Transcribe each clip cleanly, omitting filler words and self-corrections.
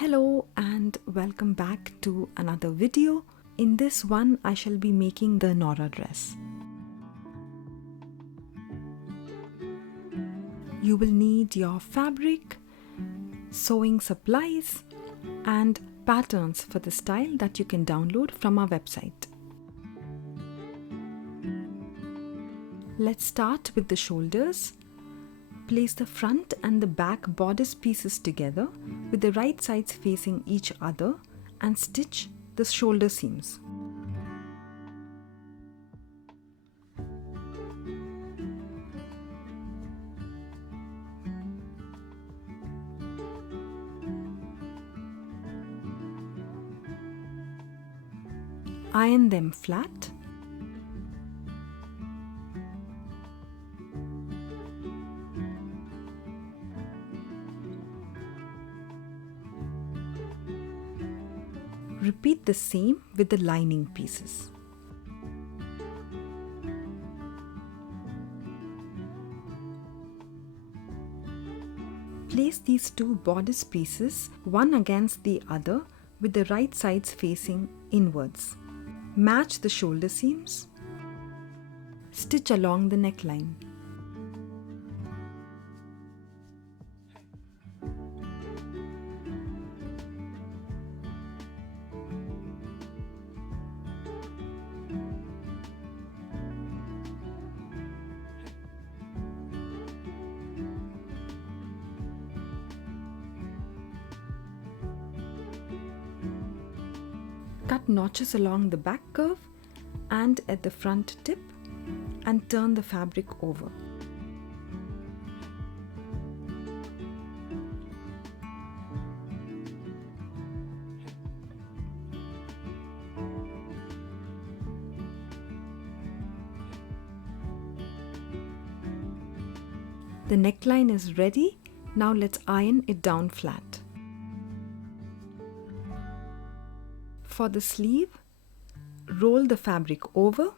Hello and welcome back to another video. In this one, I shall be making the Nora dress. You will need your fabric, sewing supplies, and patterns for the style that you can download from our website. Let's start with the shoulders. Place the front and the back bodice pieces together with the right sides facing each other and stitch the shoulder seams. Iron them flat. Repeat the same with the lining pieces. Place these two bodice pieces one against the other with the right sides facing inwards. Match the shoulder seams. Stitch along the neckline. Cut notches along the back curve and at the front tip and turn the fabric over. The neckline is ready. Now let's iron it down flat. For the sleeve, roll the fabric over,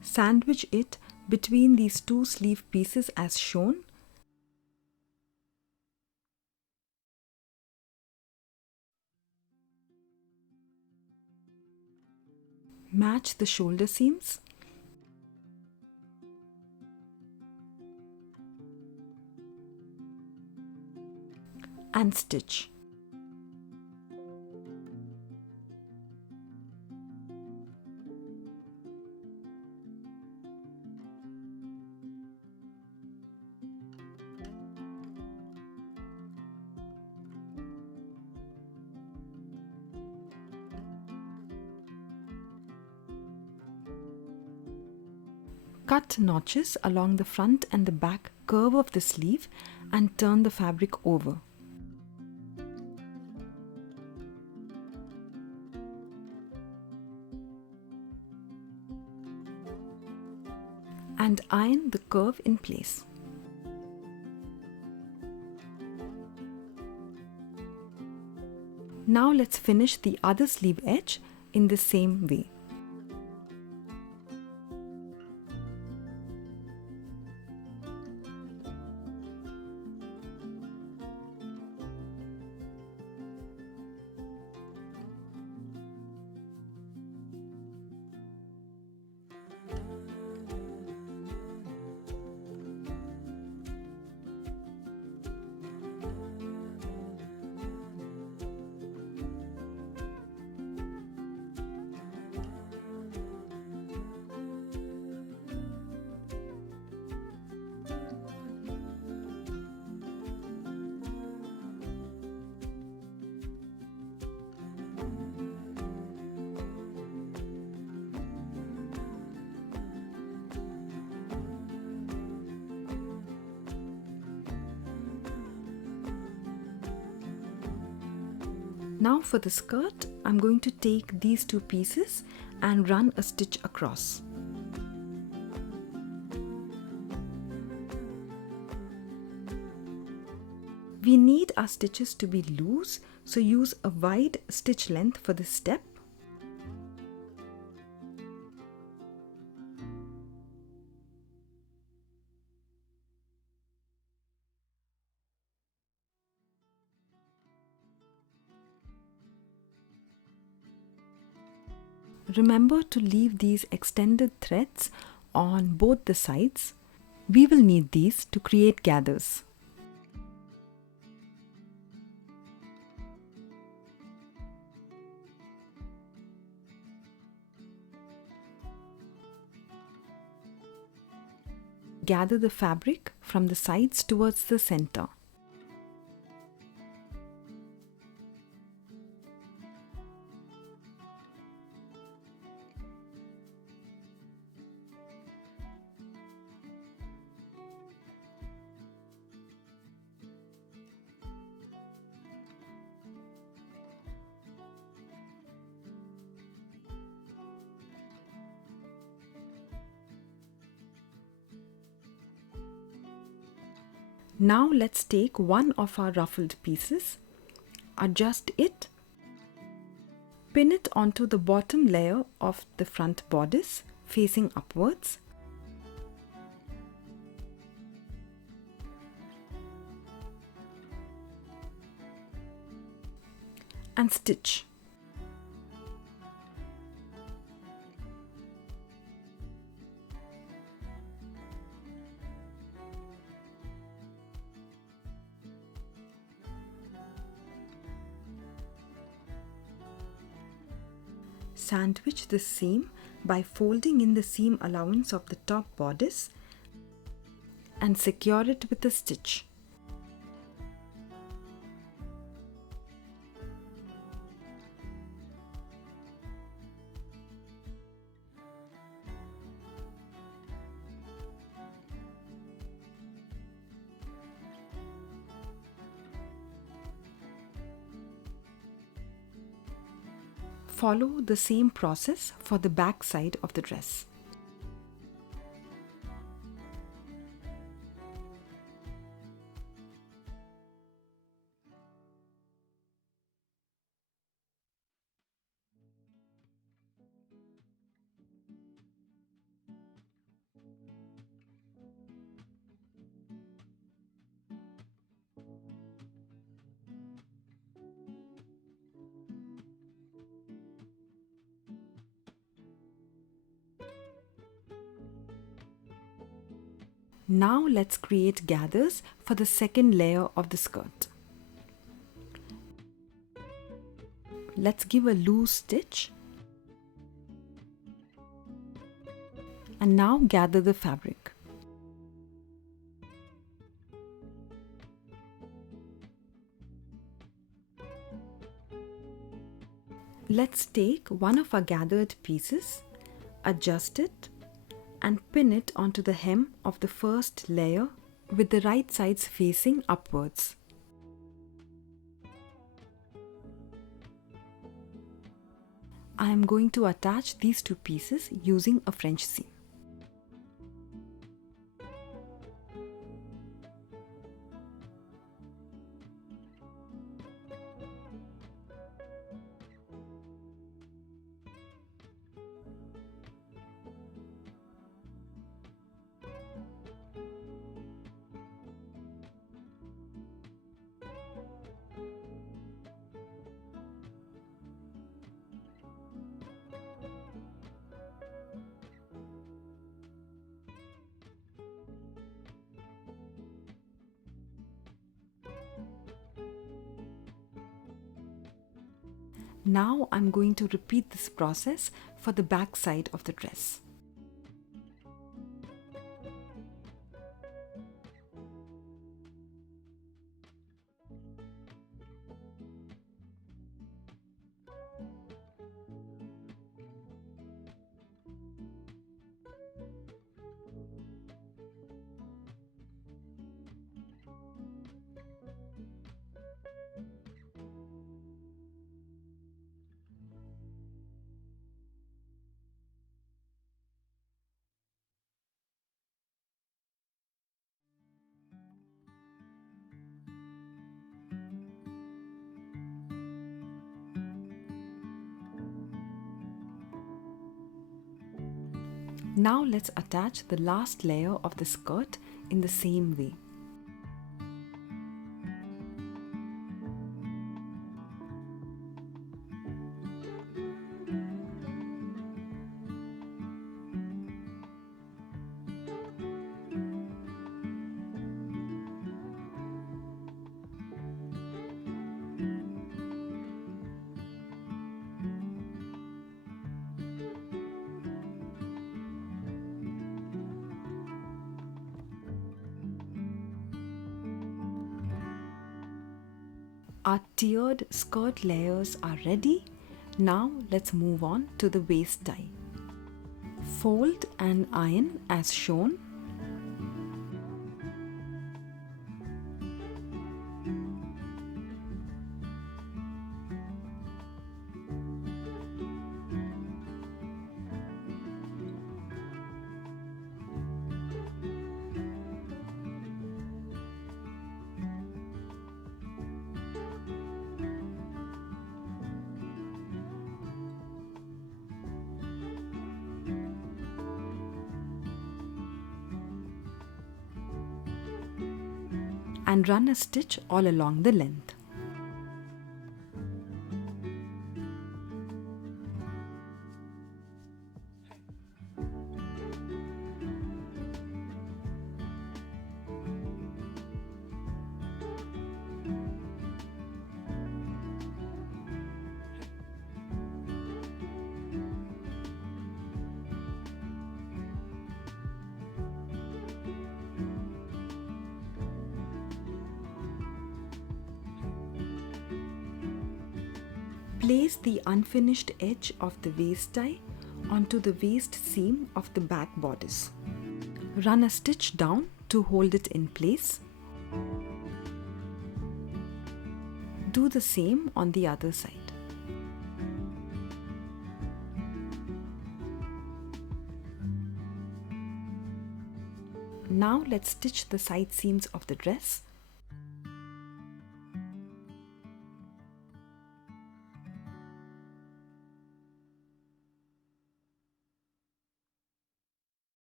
sandwich it between these two sleeve pieces as shown. Match the shoulder seams. And stitch. Cut notches along the front and the back curve of the sleeve and turn the fabric over. And iron the curve in place. Now let's finish the other sleeve edge in the same way. Now for the skirt, I'm going to take these two pieces and run a stitch across. We need our stitches to be loose, so use a wide stitch length for this step. Remember to leave these extended threads on both the sides. We will need these to create gathers. Gather the fabric from the sides towards the center. Now let's take one of our ruffled pieces, adjust it, pin it onto the bottom layer of the front bodice facing upwards, and stitch. Sandwich the seam by folding in the seam allowance of the top bodice and secure it with a stitch. Follow the same process for the back side of the dress. Now let's create gathers for the second layer of the skirt. Let's give a loose stitch and now gather the fabric. Let's take one of our gathered pieces, adjust it, and pin it onto the hem of the first layer with the right sides facing upwards. I am going to attach these two pieces using a French seam. Now I'm going to repeat this process for the back side of the dress. Now let's attach the last layer of the skirt in the same way. Our tiered skirt layers are ready. Now let's move on to the waist tie. Fold and iron as shown. And run a stitch all along the length. Place the unfinished edge of the waist tie onto the waist seam of the back bodice. Run a stitch down to hold it in place. Do the same on the other side. Now let's stitch the side seams of the dress.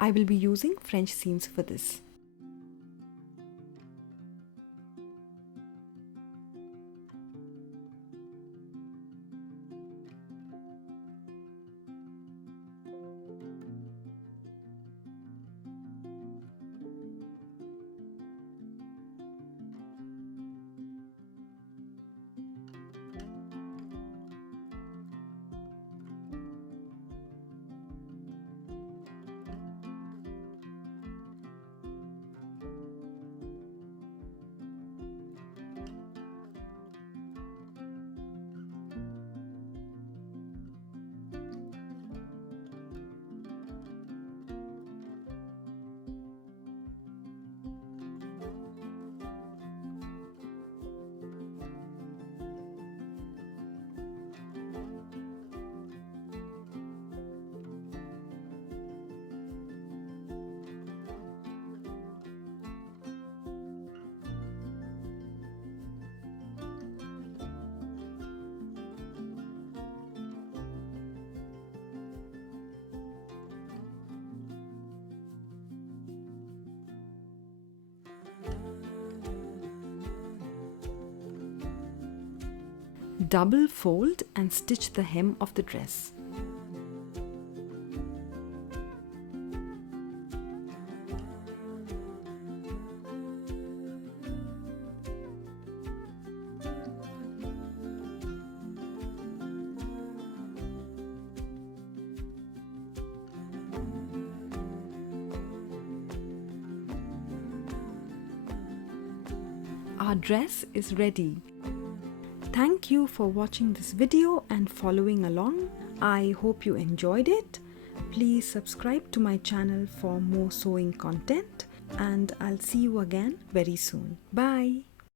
I will be using French seams for this. Double fold and stitch the hem of the dress. Our dress is ready. Thank you for watching this video and following along. I hope you enjoyed it. Please subscribe to my channel for more sewing content, and I'll see you again very soon. Bye.